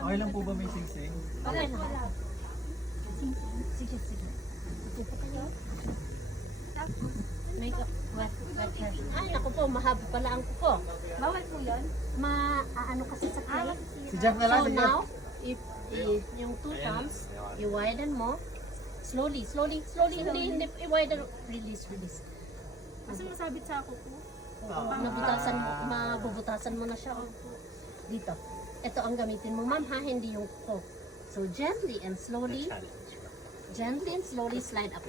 Okay lang po ba may singsing? Okay na. Sige, sige. Upo kayo. Tapos, may wet hair. Ay, naku po, mahaba pala ang kuko. Bawal po yun? Ano kasi sa clay. Si Jack na lang. So now, if yung two thumbs, you widen mo. Slowly, hindi, i-widen. Release. Kasi masabit sa ako po. Mabubutasan mo na siya. Dito. Ito ang gamitin mo, ma'am, ha? Hindi yung kuko. So, gently and slowly slide up.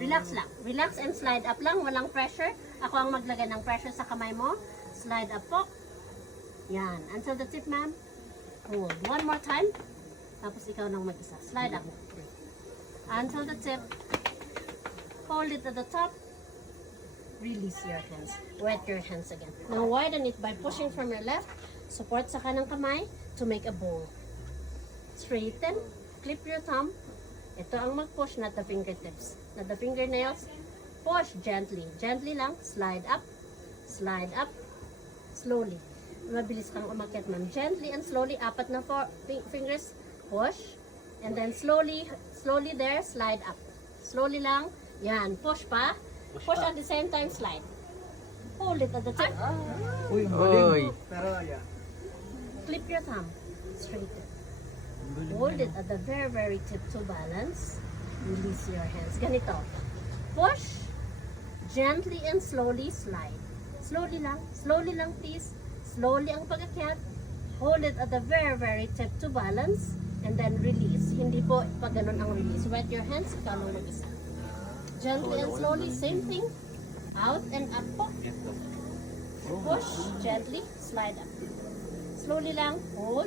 Relax lang. Relax and slide up lang. Walang pressure. Ako ang maglagay ng pressure sa kamay mo. Slide up po. Yan. Until the tip, ma'am. Hold. One more time. Tapos ikaw nang mag-isa. Slide up. Until the tip. Hold it at the top. Release your hands. Wet your hands again. Now widen it by pushing from your left. Support sa kanang kamay to make a bowl. Straighten. Clip your thumb. Ito ang mag-push, not the fingertips. Not the fingernails. Push gently. Gently lang. Slide up. Slide up. Slowly. Mabilis kang umakyat, ma'am. Gently and slowly. Apat na fingers. Push. And then slowly there. Slide up. Slowly lang. Yan. Push pa. Push at the same time. Slide. Hold it at the tip. Uy, galing. Pero yeah. Clip your thumb. Straighten. Hold it at the very tip to balance. Release your hands. Ganito. Push. Gently and slowly slide. Slowly lang please. Slowly ang pag-akyat. Hold it at the very tip to balance. And then release. Hindi po pag ganun ang release. Wet your hands. Ikaw lang mag-isa. Gently and slowly. Same thing. Out and up po. Push. Gently. Slide up. Slowly lang. Hold.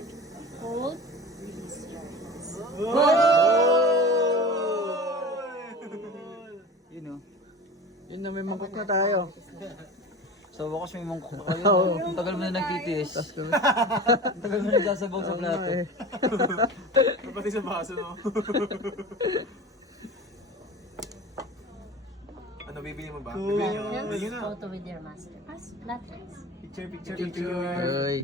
Release your hands. Yun o. Yun na, may mangkok na tayo. So, wakas may mangkok na kayo. Ang tagal mo na nagtitiis. Ang tagal mo na nagsasabaw sa plato. Pati sa baso, no? Ano, bibili mo ba? Bibili mo. Hands Bibili na. photo with your master. Pass. Flat hands. Picture. Ay.